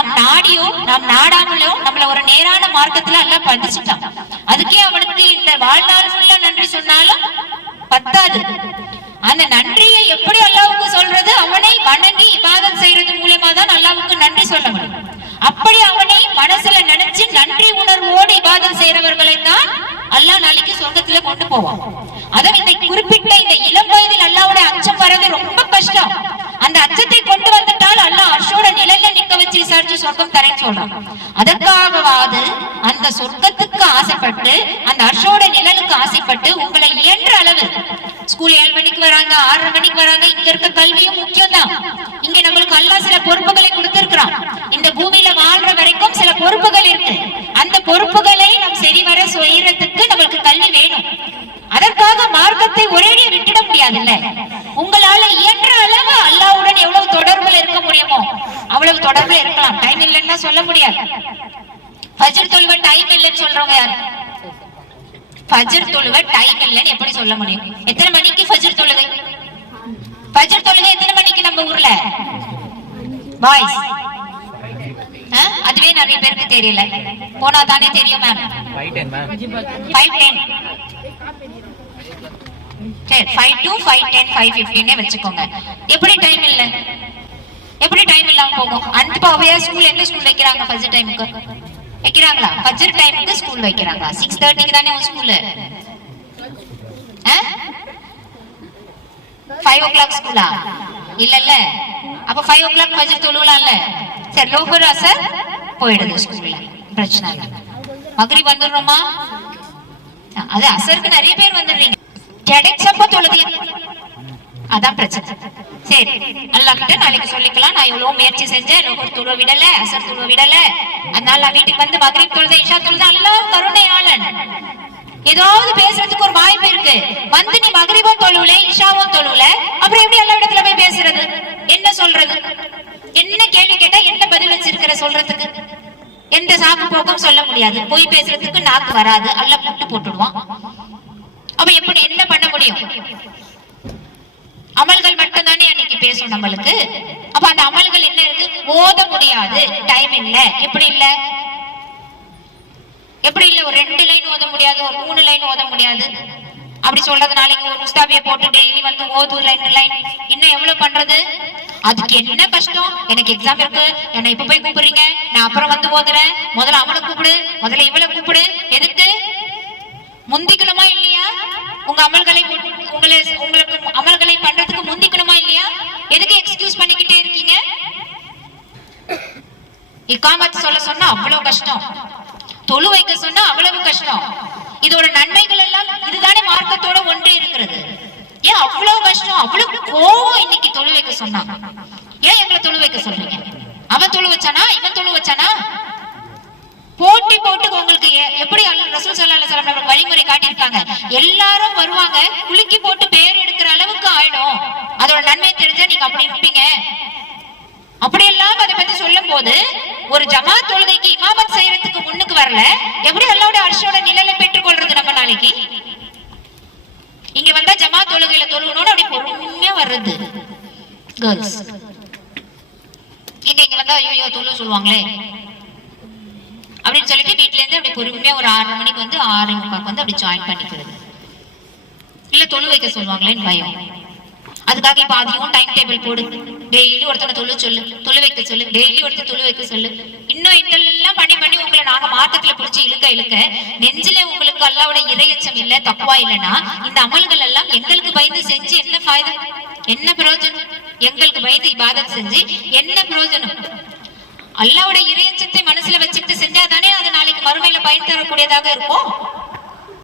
நாம் நாடியோ நாம் நாடாமலோ நம்மள ஒரு நேரான மார்க்கத்துல எல்லாம் பதிச்சுட்டான். அதுக்கே அவனுக்கு இந்த வாழ்நாள் ஃபுல்லா நன்றி சொன்னாலும் பத்தாது. அந்த நன்றியை எப்படி அல்லாவுக்கு சொல்றது? அவனை வணங்கி இபாதத் செய்யறது மூலமா தான் அல்லாவுக்கு நன்றி சொல்ல முடியும். அப்படி அவனை மனசுல நினைச்சு நன்றி உணர்வோடு இபாதத் செய்யறவர்களை தான் அல்லாஹ் நாளைக்கு சொர்க்கத்துல கொண்டு போவான். அதான் இந்த குறிப்பிட்ட இந்த இளம் வயதில் அல்லாஹ்வுடைய அச்சம் வர்றது ரொம்ப கஷ்டம். அந்த அச்சத்தை கொண்டு வந்துட்டால் அல்லாஹ் அர்ஷோட நிழல்ல நிக்க வச்சு விசாரிச்சு சொர்க்கம் தரேன்னு சொல்றான். அதற்காகவாது அந்த சொர்க்கத்துக்கு ஆசைப்பட்டு அந்த அர்ஷோட நிழலுக்கு ஆசைப்பட்டு உங்களை இயன்ற அளவு ஸ்கூல் 7 மணிக்கு வராங்க, 6:30 மணிக்கு வராங்க. இங்க இருக்க கல்வியும் முக்கியம் தான். இங்க நம்மளுக்கு அல்லாஹ் சில பொறுப்புகளை கொடுத்திருக்கிறான். இந்த பூமியில வாழ்ற வரைக்கும் சில பொறுப்புகள் இருக்கு. அந்த பொறுப்புகளை நாம் சரிவர செய்யறதுக்கு நம்மளுக்கு கல்வி வேணும். அதற்காக மார்க்கத்தை ஒரேடியா விட்டுட முடியாதுல்ல. உங்களால இயன்ற அளவு அல்லாஹ்வுடன் எவ்வளவு தொடர்புல இருக்க முடியுமோ அவ்வளவு தொடர்புல இருக்கலாம். டைம் இல்லைன்னா சொல்ல முடியாது. ஃபஜ்ர் தொழுவ டைம் இல்லைன்னு சொல்றவங்க யாரு? ஃபஜ்ர் தொழுவ டைம் இல்லைன்னு எப்படி சொல்ல முடியும்? எத்தனை மணிக்கு ஃபஜ்ர் தொழுகை? ஃபஜ்ர் தொழுகை எத்தனை மணிக்கு நம்ம ஊர்ல பாய்ஸ்? அதுவே நிறைய பேருக்கு தெரியல. போனா தானே தெரியும் மேம். 5:10 சரி 5 to 5:10 5:15 வச்சுக்கோங்க. எப்படி டைம் இல்ல? எப்படி டைம் இல்லாம போகும்? அன்பாவையா ஸ்கூல் எந்த ஸ்கூல் வைக்கிறாங்க? ஃபஜ்ர் டைமுக்கு வைக்கிறாங்களா? ஃபஜ்ர் டைமுக்கு ஸ்கூல் வைக்கிறாங்க. 6:30 தானே உங்க ஸ்கூல்? 5 o'clock ஸ்கூலா? இல்லல்ல. அப்ப 5 o'clock ஃபஜ்ர் தொழுவலாம்ல. சரி லோஹர் அசர் போயிடுது ஸ்கூல்ல, பிரச்சனை இல்லை. மக்ரிப் வந்துடுறோமா? அது அசருக்கு நிறைய பேர் வந்துடுறீங்க. கிடைச்சப்ப தொழுது, அதான் பிரச்சனை. சரி அல்லாஹ் கிட்ட நாளைக்கு சொல்லிக்கலாம். நான் எவ்வளவு முயற்சி செஞ்சேன், லோஹர் தொழுவ விடல, அசர் தொழுவ விடல, அதனால நான் வீட்டுக்கு வந்து மக்ரிப் தொழுத, இஷா தொழுத. அல்லாஹ் கருணையாளன். ஏதாவது பேசுறதுக்கு ஒரு வாய்ப்பு இருக்கு. வந்து நீ மக்ரிபும் தொழுவல, இஷாவும் தொழுவல, அப்புறம் எப்படி அல்லாஹ் இடத்துல போய் பேசுறது? என்ன சொல்றது? என்ன கேள்வி கேட்டா என்ன பதில் வச்சிருக்கிற சொல்றதுக்கு? எந்த சாக்கு போக்கும் சொல்ல முடியாது. போய் பேசுறதுக்கு நாக்கு வராது. அல்லாஹ் புட்டு போட்டுடுவான். அப்ப எப்படி என்ன பண்ண முடியும்? அமல்கள் மட்டும் தானே அன்னைக்கு பேசும் நம்மளுக்கு. அப்ப அந்த அமல்கள் என்ன இருக்கு? ஓத முடியாது, டைம் இல்ல. எப்படி இல்ல? எப்படி இல்ல? ஒரு 2 லைன் ஓத முடியாது, ஒரு 3 லைன் ஓத முடியாது. அப்படி சொல்றதுனால ஒரு முஸ்தாபியை போட்டு டெய்லி வந்து ஓது 2 லைன். இன்னும் எவ்வளவு பண்றது? அதுக்கு என்ன கஷ்டம்? எனக்கு எக்ஸாம் இருக்கு, என்ன இப்ப போய் கூப்பிடுறீங்க, நான் அப்புறம் வந்து ஓதுறேன். முதல்ல அவனை கூப்பிடு, முதல்ல இவளை கூப்பிடு. எதுக்கு? முந்திக்கணுமா இல்லையா? உங்க அமல்களை உங்களுக்கு அமல்களை பண்றதுக்கு முந்திக்கணுமா இல்லையா? எதுக்கு எக்ஸ்கியூஸ் பண்ணிக்கிட்டே இருக்கீங்க? இகாமத் சொல்ல சொன்னா அவ்வளவு கஷ்டம், தொழு வைக்க சொன்னா அவ்வளவு கஷ்டம். இதோட நன்மைகள் எல்லாம் இதுதானே மார்க்கத்தோட ஒன்றே இருக்கிறது. ஏன் அவ்வளவு கஷ்டம், அவ்வளவு கோவம் இன்னைக்கு தொழு வைக்க சொன்னா? ஏன் எங்களை தொழு வைக்க சொல்றீங்க? அவன் தொழு வச்சானா, இவன் தொழு வச்சானா? போட்டி போட்டு உங்களுக்கு எப்படி ரசூல் ஸல்லல்லாஹு அலைஹி வஸல்லம் நமக்கு வழிமுறை காட்டியிருக்காங்க. எல்லாரும் வருவாங்க, குலுக்கி போட்டு பேர் எடுக்கிற அளவுக்கு ஆயிடும். அதோட நன்மை தெரிஞ்சா நீங்க அப்படி இருப்பீங்க. அப்படி எல்லாம் அதை பத்தி சொல்லும் போது ஒரு ஜமாத் தொழுகைக்கு இமாமத் செய்யறதுக்கு முன்னுக்கு வரல, எப்படி அல்லாஹ்வுடைய அர்ஷோட நிழலை பெற்றுக் கொள்றது நம்ம நாளைக்கு? இங்க வந்தா ஜமாத் தொழுகையில தொழுகணும்னு அப்படி பொறுமையா வர்றது கேர்ள்ஸ். இங்க வந்தா ஐயோ தொழு சொல்லுவாங்களே அப்படின்னு சொல்லிட்டு வீட்டுல இருந்து அப்படி பொறுமையா ஒரு 6:30 மணிக்கு வந்து 6:45 வந்து அப்படி ஜாயின் பண்ணிக்கிறது. இல்ல தொழு வைக்க சொல்லுவாங்களேன்னு பயம். அதுக்காக இப்ப அதையும் டைம் டேபிள் போடு, டெய்லி ஒருத்தனை தொழு சொல்லு, தொழு வைக்க சொல்லு, டெய்லி ஒருத்தர் தொழு வைக்க சொல்லு. இன்னும் இதெல்லாம் பண்ணி பண்ணி உங்களை நாங்க மாத்தத்துல பிடிச்சி இழுக்க நெஞ்சில உங்களுக்கு அல்லாஹ்வுடைய இறையச்சம் இல்ல, தக்வா இல்லைன்னா இந்த அமல்கள் எல்லாம் எங்களுக்கு பயந்து செஞ்சு என்ன ஃபாய்தா, என்ன பிரயோஜனம்? எங்களுக்கு பயந்து இபாதத் செஞ்சு என்ன பிரயோஜனம்? அல்லாஹ்வுடைய இறையச்சத்தை மனசுல வச்சுட்டு செஞ்சாதானே அது நாளைக்கு மறுமையில பயன் தரக்கூடியதாக இருக்கும்.